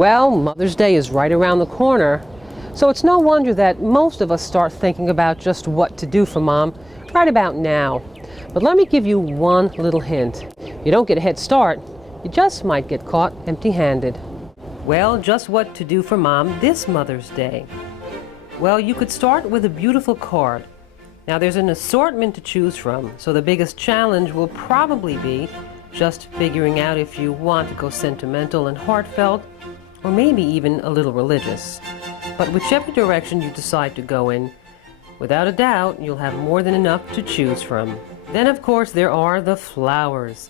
Well, Mother's Day is right around the corner, so it's no wonder that most of us start thinking about just what to do for Mom right about now. But let me give you one little hint. If you don't get a head start, you just might get caught empty-handed. Well, just what to do for Mom this Mother's Day. Well, you could start with a beautiful card. Now, there's an assortment to choose from, so the biggest challenge will probably be just figuring out if you want to go sentimental and heartfelt, or maybe even a little religious. But whichever direction you decide to go in, without a doubt, you'll have more than enough to choose from. Then, of course, there are the flowers.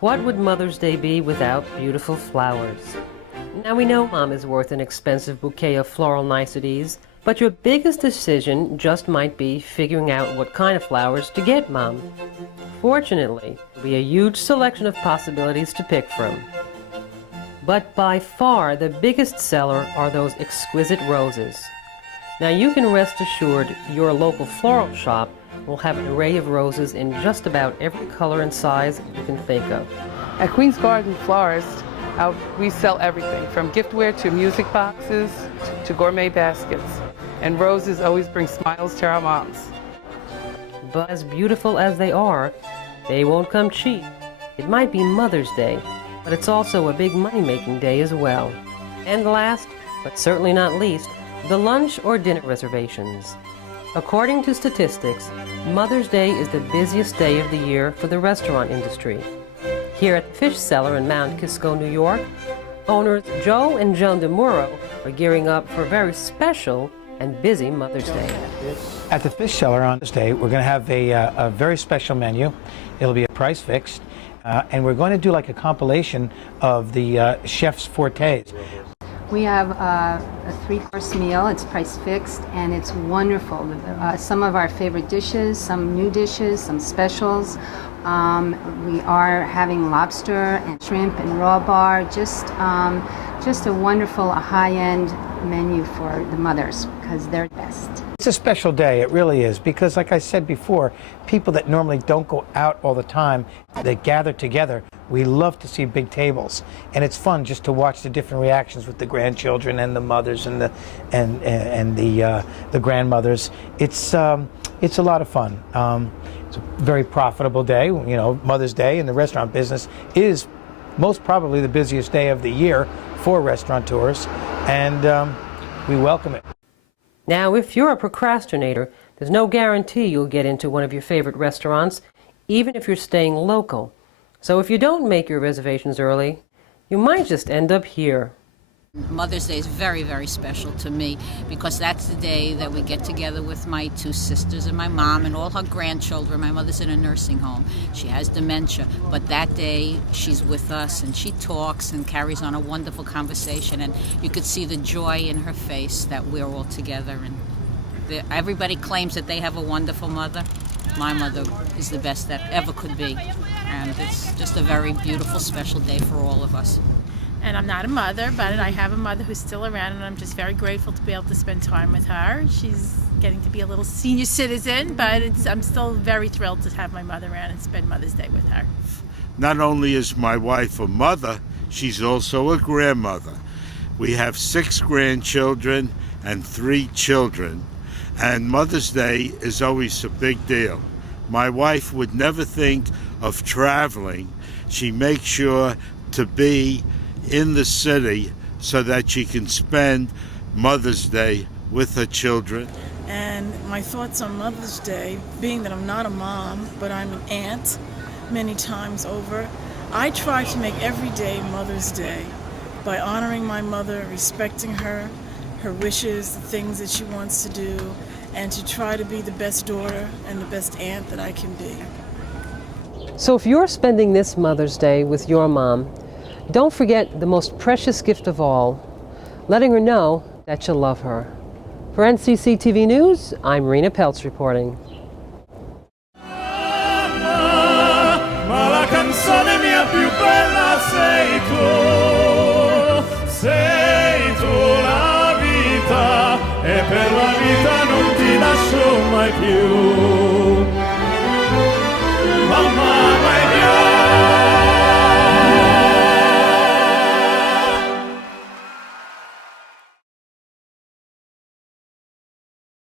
What would Mother's Day be without beautiful flowers? Now, we know Mom is worth an expensive bouquet of floral niceties, but your biggest decision just might be figuring out what kind of flowers to get Mom. Fortunately, there'll be a huge selection of possibilities to pick from. But by far the biggest seller are those exquisite roses. Now, you can rest assured your local floral shop will have an array of roses in just about every color and size you can think of. At Queen's Garden Florist, we sell everything from giftware to music boxes to gourmet baskets. And roses always bring smiles to our moms. But as beautiful as they are, they won't come cheap. It might be Mother's Day, but it's also a big money-making day as well. And last, but certainly not least, the lunch or dinner reservations. According to statistics, Mother's Day is the busiest day of the year for the restaurant industry. Here at the Fish Cellar in Mount Kisco, New York, owners Joe and Joan DeMuro are gearing up for a very special and busy Mother's Day. At the Fish Cellar on this day, we're going to have a very special menu. It'll be a price fixed, and we're going to do like a compilation of the chef's fortes. We have a 3-course meal. It's price fixed, and it's wonderful. Some of our favorite dishes, some new dishes, some specials. We are having lobster and shrimp and raw bar. Just a wonderful, high-end menu for the mothers because they're the best. It's a special day, it really is, because like I said before, people that normally don't go out all the time, they gather together. We love to see big tables, and it's fun just to watch the different reactions with the grandchildren and the mothers and the grandmothers. It's a lot of fun. It's a very profitable day. You know, Mother's Day in the restaurant business is most probably the busiest day of the year for restaurateurs, and we welcome it. Now, if you're a procrastinator, there's no guarantee you'll get into one of your favorite restaurants, even if you're staying local. So if you don't make your reservations early, you might just end up here. Mother's Day is very, very special to me because that's the day that we get together with my 2 sisters and my mom and all her grandchildren. My mother's in a nursing home. She has dementia, but that day she's with us and she talks and carries on a wonderful conversation, and you could see the joy in her face that we're all together. And everybody claims that they have a wonderful mother. My mother is the best that ever could be, and it's just a very beautiful, special day for all of us. And I'm not a mother, but I have a mother who's still around, and I'm just very grateful to be able to spend time with her. She's getting to be a little senior citizen, but I'm still very thrilled to have my mother around and spend Mother's Day with her. Not only is my wife a mother, she's also a grandmother. We have 6 grandchildren and 3 children, and Mother's Day is always a big deal. My wife would never think of traveling. She makes sure to be in the city so that she can spend Mother's Day with her children. And my thoughts on Mother's Day, being that I'm not a mom, but I'm an aunt many times over, I try to make every day Mother's Day by honoring my mother, respecting her, her wishes, the things that she wants to do, and to try to be the best daughter and the best aunt that I can be. So if you're spending this Mother's Day with your mom, don't forget the most precious gift of all, letting her know that you love her. For NCC TV News, I'm Rena Peltz reporting.